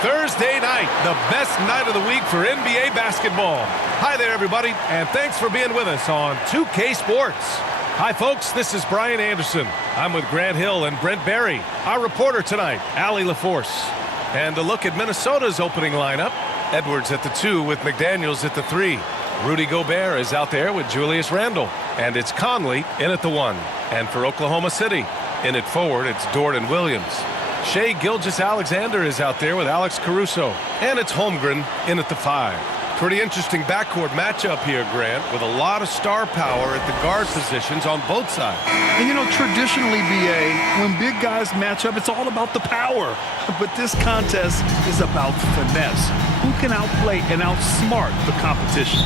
Thursday night, the best night of the week for NBA basketball. Hi there, everybody, and thanks for being with us on 2K Sports. Hi, folks, this is Brian Anderson. I'm with Grant Hill and Brent Barry. Our reporter tonight, Allie LaForce. And a look at Minnesota's opening lineup. Edwards at the 2 with McDaniels at the 3. Rudy Gobert is out there with Julius Randle. And it's Conley in at the 1. And for Oklahoma City, in at forward, it's Dort and Williams. Shai Gilgeous-Alexander is out there with Alex Caruso. And it's Holmgren in at the 5. Pretty interesting backcourt matchup here, Grant, with a lot of star power at the guard positions on both sides. And, you know, traditionally, BA, when big guys match up, it's all about the power. But this contest is about finesse. Who can outplay and outsmart the competition?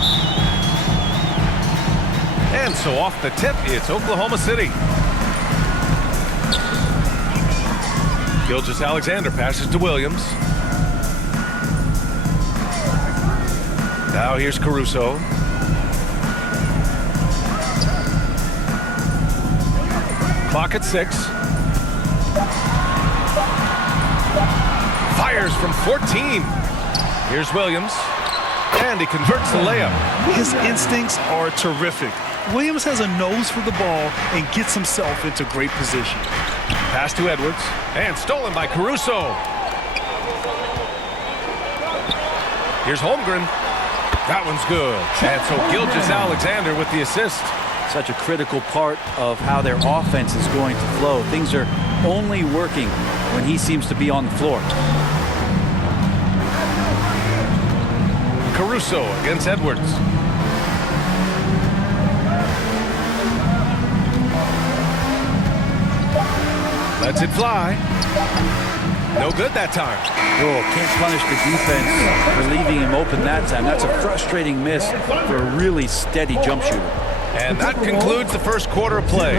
And so off the tip, it's Oklahoma City. Gilgeous-Alexander passes to Williams. Now here's Caruso. Clock at 6. Fires from 14. Here's Williams. And he converts the layup. His instincts are terrific. Williams has a nose for the ball and gets himself into great position. Pass to Edwards. And stolen by Caruso. Here's Holmgren. That one's good. And so Gilgeous-Alexander with the assist. Such a critical part of how their offense is going to flow. Things are only working when he seems to be on the floor. Caruso against Edwards. Lets it fly. No good that time. Oh, can't punish the defense for leaving him open that time. That's a frustrating miss for a really steady jump shooter. And that concludes the first quarter of play.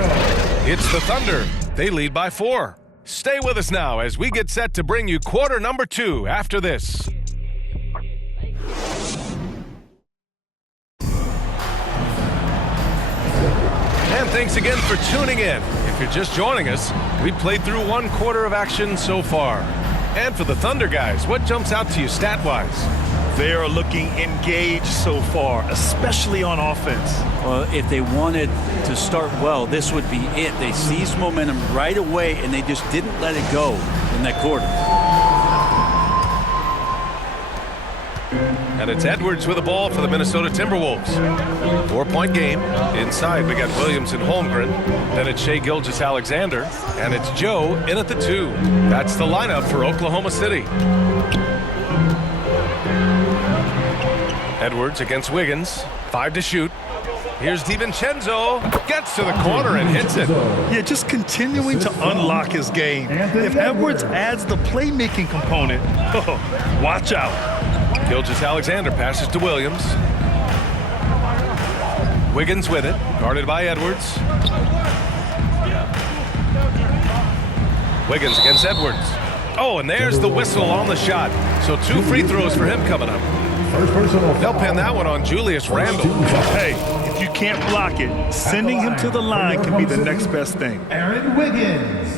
It's the Thunder. They lead by 4. Stay with us now as we get set to bring you quarter number 2 after this. And thanks again for tuning in. If you're just joining us, we played through 1 quarter of action so far. And for the Thunder guys, what jumps out to you stat-wise? They are looking engaged so far, especially on offense. Well, if they wanted to start well, this would be it. They seized momentum right away, and they just didn't let it go in that quarter. And it's Edwards with the ball for the Minnesota Timberwolves. 4-point game. Inside, we got Williams and Holmgren. Then it's Shai Gilgeous-Alexander. And it's Joe in at the 2. That's the lineup for Oklahoma City. Edwards against Wiggins. 5 to shoot. Here's DiVincenzo. Gets to the corner and hits it. Yeah, just continuing to unlock his game. If Edwards adds the playmaking component, watch out. Gilgeous-Alexander passes to Williams. Wiggins with it, guarded by Edwards. Wiggins against Edwards. Oh, and there's the whistle on the shot. So 2 free throws for him coming up. They'll pin that one on Julius Randle. Hey, if you can't block it, sending him to the line can be the next best thing. Aaron Wiggins.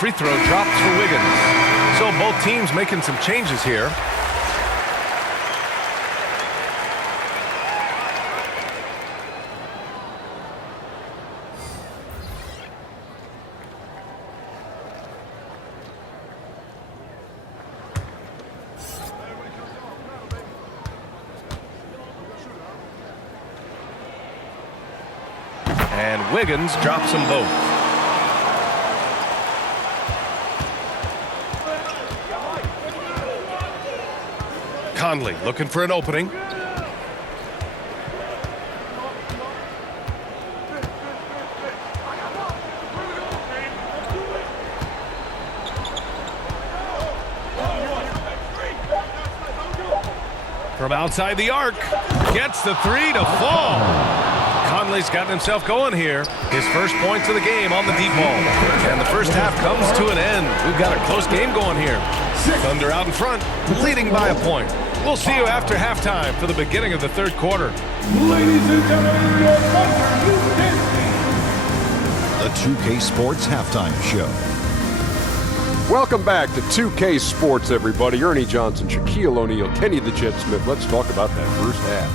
Free throw drops for Wiggins. So both teams making some changes here. And Wiggins drops them both. Conley looking for an opening. From outside the arc, gets the three to fall. Conley's gotten himself going here. His first points of the game on the deep ball. And the first half comes to an end. We've got a close game going here. Thunder out in front, leading by a point. We'll see you after halftime for the beginning of the third quarter. Ladies and gentlemen, your Thunder, The 2K Sports Halftime Show. Welcome back to 2K Sports, everybody. Ernie Johnson, Shaquille O'Neal, Kenny the Jet Smith. Let's talk about that first half.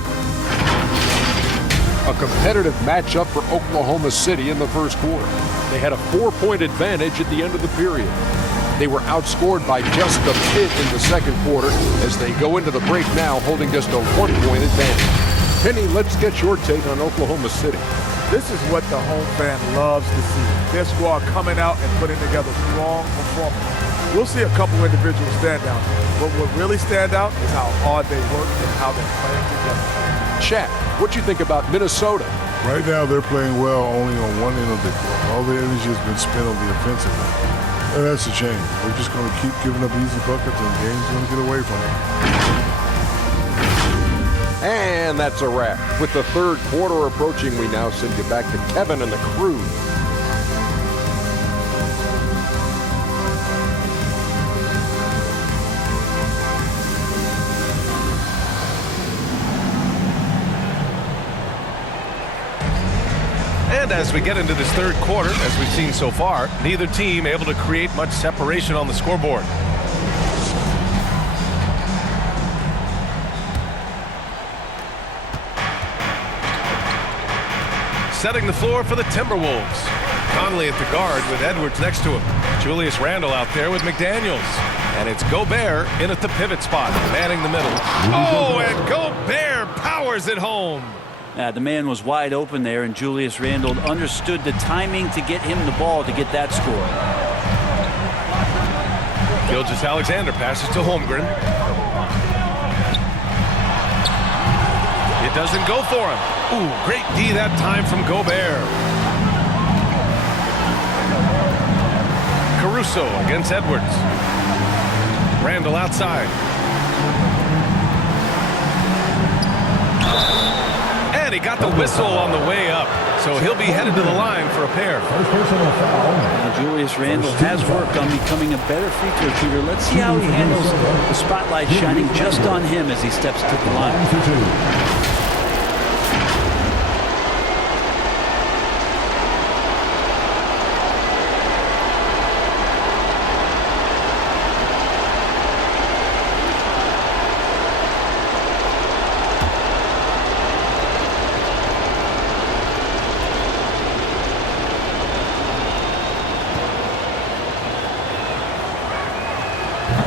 A competitive matchup for Oklahoma City in the first quarter. They had a 4-point advantage at the end of the period. They were outscored by just a bit in the second quarter as they go into the break now holding just a 1-point advantage. Kenny, let's get your take on Oklahoma City. This is what the home fan loves to see. Their squad coming out and putting together strong performance. We'll see a couple individual standouts, but what really stand out is how hard they work and how they're playing together. Chat, what you think about Minnesota? Right now they're playing well only on one end of the court. All the energy has been spent on the offensive end. And that's a shame. They're just going to keep giving up easy buckets and games going to get away from them. And that's a wrap. With the third quarter approaching, we now send you back to Kevin and the crew. And as we get into this third quarter, as we've seen so far, neither team able to create much separation on the scoreboard. Setting the floor for the Timberwolves. Conley at the guard with Edwards next to him. Julius Randle out there with McDaniels. And it's Gobert in at the pivot spot, manning the middle. Oh, and Gobert powers it home. The man was wide open there, and Julius Randle understood the timing to get him the ball to get that score. Gilgeous-Alexander passes to Holmgren. It doesn't go for him. Ooh, great D that time from Gobert. Caruso against Edwards. Randle outside. And he got the whistle on the way up. So he'll be headed to the line for a pair. Julius Randle has worked on becoming a better free throw shooter. Let's see how he handles the spotlight shining just on him as he steps to the line.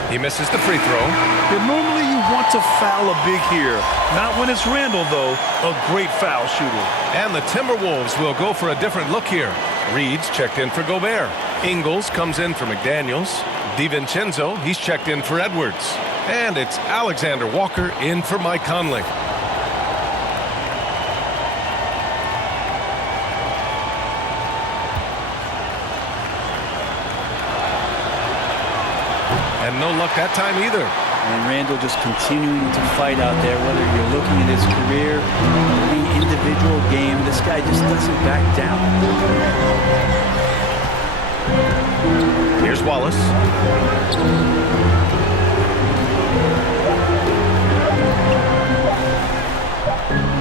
He misses the free throw. Yeah, normally you want to foul a big here. Not when it's Randle, though. A great foul shooter. And the Timberwolves will go for a different look here. Reed's checked in for Gobert. Ingles comes in for McDaniels. DiVincenzo, he's checked in for Edwards. And it's Alexander Walker in for Mike Conley. And no luck that time either. And Randle just continuing to fight out there, whether you're looking at his career, the individual game, this guy just doesn't back down. Here's Wallace.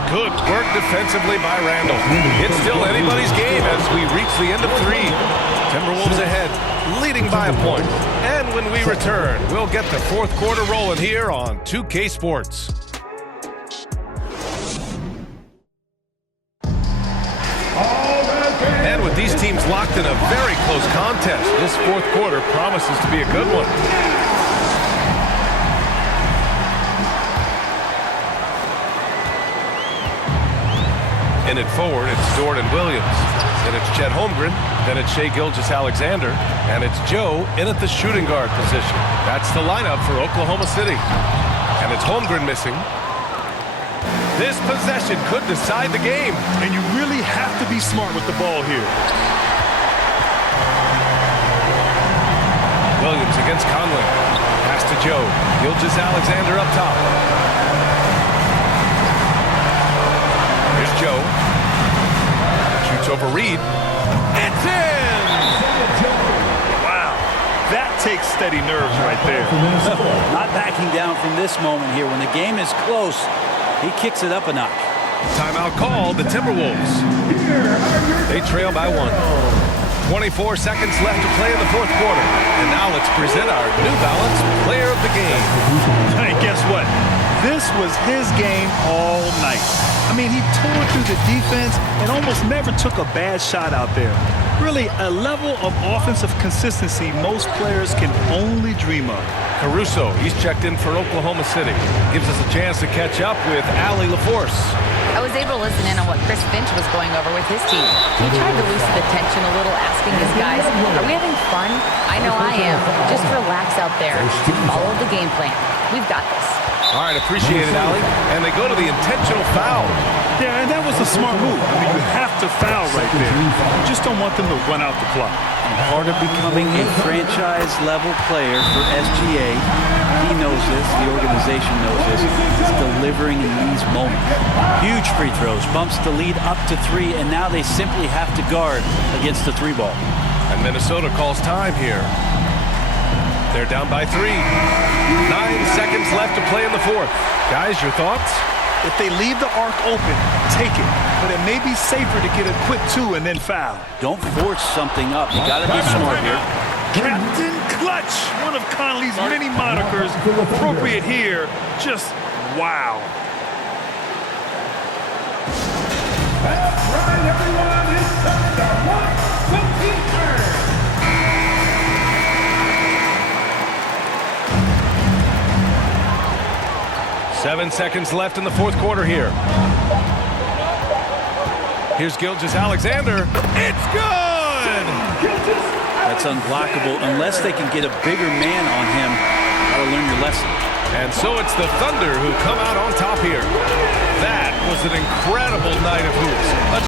Good work defensively by Randle. It's still anybody's game as we reach the end of three. Timberwolves ahead, leading by a point. And when we return, we'll get the fourth quarter rolling here on 2K Sports. And with these teams locked in a very close contest, this fourth quarter promises to be a good one. In it forward, it's Dort and Williams. Then it's Chet Holmgren. Then it's Shai Gilgeous-Alexander. And it's Joe in at the shooting guard position. That's the lineup for Oklahoma City. And it's Holmgren missing. This possession could decide the game. And you really have to be smart with the ball here. Williams against Conley. Pass to Joe. Gilgeous-Alexander up top. Joe. Shoots over Reed. It's in! Wow, that takes steady nerves right there. Not backing down from this moment here. When the game is close, he kicks it up a notch. Timeout called, the Timberwolves. They trail by 1. 24 seconds left to play in the fourth quarter. And now let's present our New Balance Player of the Game. Hey, guess what? This was his game all night. I mean, he tore through the defense and almost never took a bad shot out there. Really, a level of offensive consistency most players can only dream of. Caruso, he's checked in for Oklahoma City. Gives us a chance to catch up with Allie LaForce. I was able to listen in on what Chris Finch was going over with his team. He tried to loosen the tension a little, asking his guys, are we having fun? I know I am. Just relax out there. Follow the game plan. We've got this. All right, appreciate it, Allie. And they go to the intentional foul. Yeah, and that was a smart move. I mean, you have to foul right there. You just don't want them to run out the clock. And part of becoming a franchise-level player for SGA, he knows this, the organization knows this, is delivering in these moments. Huge free throws, bumps the lead up to 3, and now they simply have to guard against the 3 ball. And Minnesota calls time here. They're down by 3. 9 seconds left to play in the fourth. Guys, your thoughts? If they leave the arc open, take it. But it may be safer to get a quick 2 and then foul. Don't force something up. You got to be smart here. Captain Clutch, one of Conley's many monikers, appropriate here. Just wow. That's right, everyone. It's time to watch the team turn. 7 seconds left in the fourth quarter here. Here's Gilgeous-Alexander. It's good! That's unblockable unless they can get a bigger man on him. Got to learn your lesson. And so it's the Thunder who come out on top here. That was an incredible night of hoops.